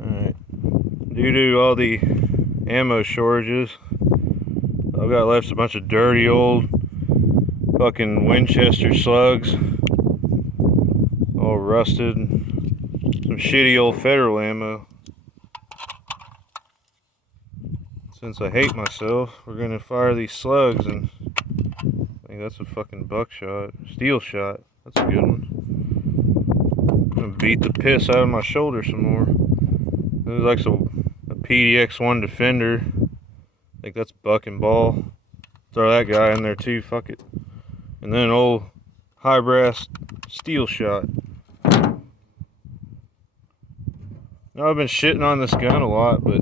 Alright. Due to all the ammo shortages, I've got left a bunch of dirty old fucking Winchester slugs, all rusted, some shitty old Federal ammo. Since I hate myself, we're gonna fire these slugs, and I think that's a fucking buckshot, steel shot. That's a good one. I'm gonna beat the piss out of my shoulder some more. This is like a PDX-1 Defender. I think that's buck and ball. Throw that guy in there too, fuck it. And then an old high brass steel shot. Now I've been shitting on this gun a lot, but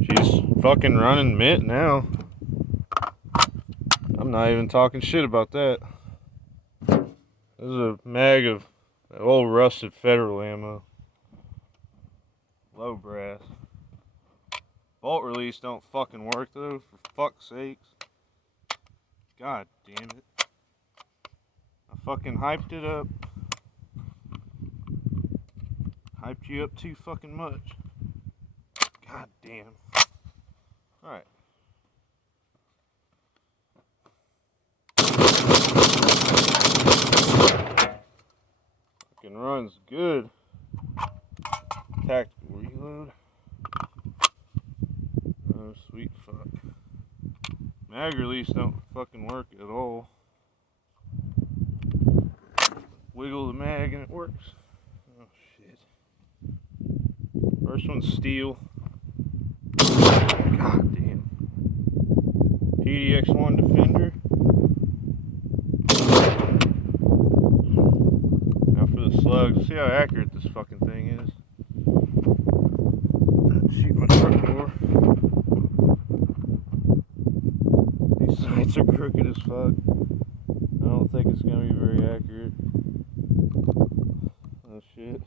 she's fucking running mint now. I'm not even talking shit about that. This is a mag of old rusted Federal ammo. Low brass. Bolt release don't fucking work though, for fuck's sakes. God damn it. I fucking hyped it up. Hyped you up too fucking much. God damn. Alright. Fucking runs good. Tactical reload. Oh, sweet fuck. Mag release don't fucking work at all. Wiggle the mag and it works. Oh shit. First one's steel. God damn. PDX-1 Defender. Now for the slugs. See how accurate this fucking thing is. Shoot my truck door. These sights are crooked as fuck. I don't think it's gonna be very accurate. Oh shit.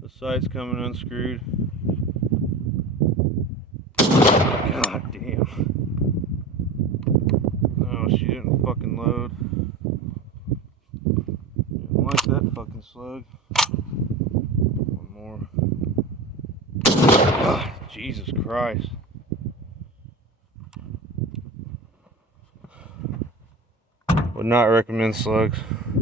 The sight's coming unscrewed. God damn. Oh, she didn't fucking load. Didn't like that fucking slug. One more. God, Jesus Christ. Would not recommend slugs.